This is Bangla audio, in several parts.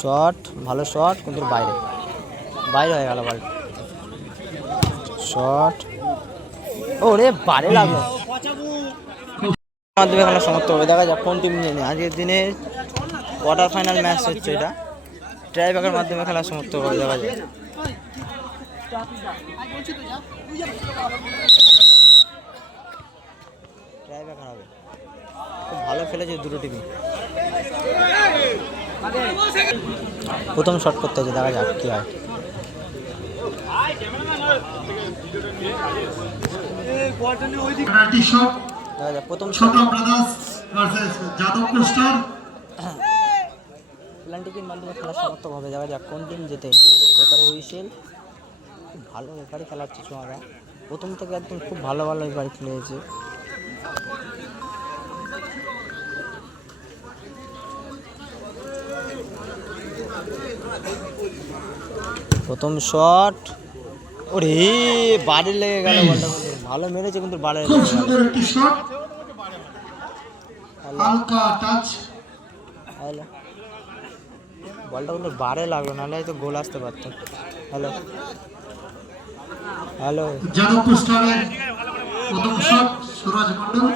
শট, ভালো শট কিন্তু বাইরে বাইরে হয়ে গেল বলটা। শট, ওরে বারে লাগলো। মাধ্যমে খেলা সমাপ্ত হবে, দেখা যাক কোন টিম নিয়ে নেয়। আজকের দিনে কোয়ার্টার ফাইনাল ম্যাচ হচ্ছে, এটা ট্রাইব্রেকারের মাধ্যমে খেলা সমাপ্ত হবে, দেখা যাক। ট্রাইব্রেকার হবে, খুব ভালো খেলেছে দুটো টিমই। প্রথম শট করতে হচ্ছে, দেখা যাক কি হয়। প্রথম প্ল্যান্টিকের মাধ্যমে খেলা সমাপ্ত হবে, দেখা যাক কোন টিম জেতে। এবারে হুইসেল খুব ভালো এবারে খেলাচ্ছে ছোঁয়ারা, প্রথম থেকে একদম খুব ভালো ভালো এবারে খেলেছে। প্রথম শট, ওরে বাড়ি লেগে গেল বলটা, ভালো মেরেছে কিন্তু বাড়ি লেগে গেল। বলটা কিন্তু বারে লাগলো, নাহলে হয়তো গোল আসতে পারত। হ্যালো হ্যালো, যাদবপুর স্টারের প্রথম শট সুরজ মন্ডল।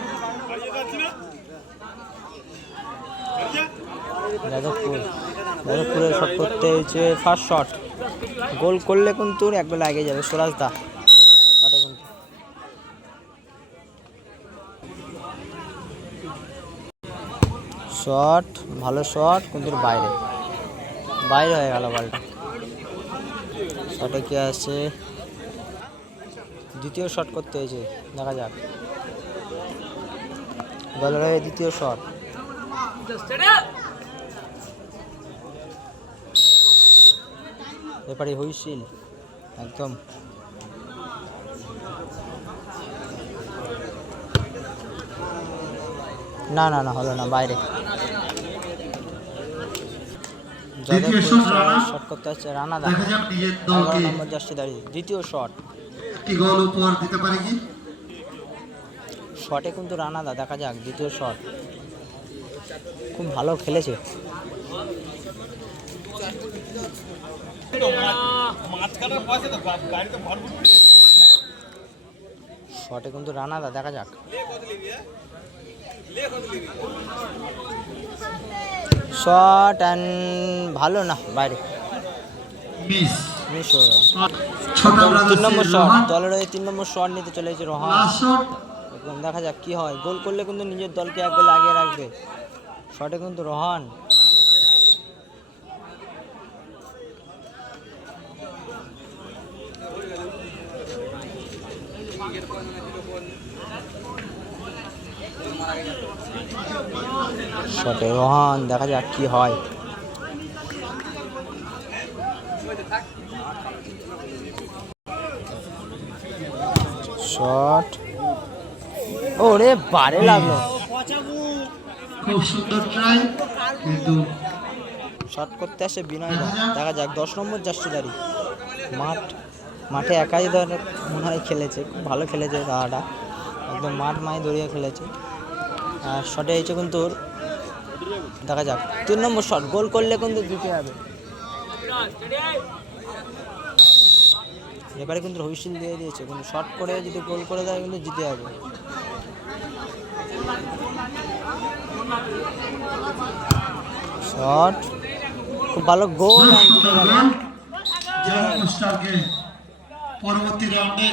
যাদবপুরের শট করতে হয়েছে, ফার্স্ট শট গোল করলে কিন্তু এক বেলা আগে যাবে সুরাজ দা। কিন্তু শট, ভালো শট কিন্তু বাইরে বাইরে হয়ে গেল বলটা। শটে কি আছে, দ্বিতীয় শট করতে হয়েছে, দেখা যাক। দলের হয়ে দ্বিতীয় শট, এবারে হুইসেল একদম। না না না, হলো না, বাইরে। শট করতে হচ্ছে রানাদা, 11 নম্বর জার্সি দাঁড়িয়ে দ্বিতীয় শট। শটে কিন্তু রানাদা, দেখা যাক দ্বিতীয় শট, খুব ভালো খেলেছে। শটে কিন্তু রানাদা, দেখা যাক। শট অ্যান্ড ভালো না, বাইরে মিস হয়ে গেল। 3 নম্বর শট, দলের হয়ে 3 নম্বর শট নিতে চলে এসেছে রোহান। দেখা যাক কি হয়, গোল করলে কিন্তু নিজের দলকে এক গোল আগিয়ে রাখবে। শটে কিন্তু রোহান, শটে রোহান, দেখা যাক কি হয়। শট, ওরে বারে লাগলো। খুব সুন্দর ট্রাই, কিন্তু শট করতে আসে বিনয় দা, দেখা যাক। 10 নম্বর জার্সি দাঁড়ি, মাঠে একাই ধরে মনে হয় খেলেছে, খুব ভালো খেলেছে দাদাটা, একদম মাঠ মায়ে দড়িয়ে খেলেছে। আর শটে হয়েছে কিন্তু, দেখা যাক 3 নম্বর শট, গোল করলে কিন্তু জিতে যাবে। এবারে কিন্তু হুইসেল দিয়ে দিয়েছে, কিন্তু শট করে যদি গোল করে দেয় কিন্তু জিতে যাবে। শট, খুব ভালো গোল, জিতে গেল। পরবর্তী রাউন্ডে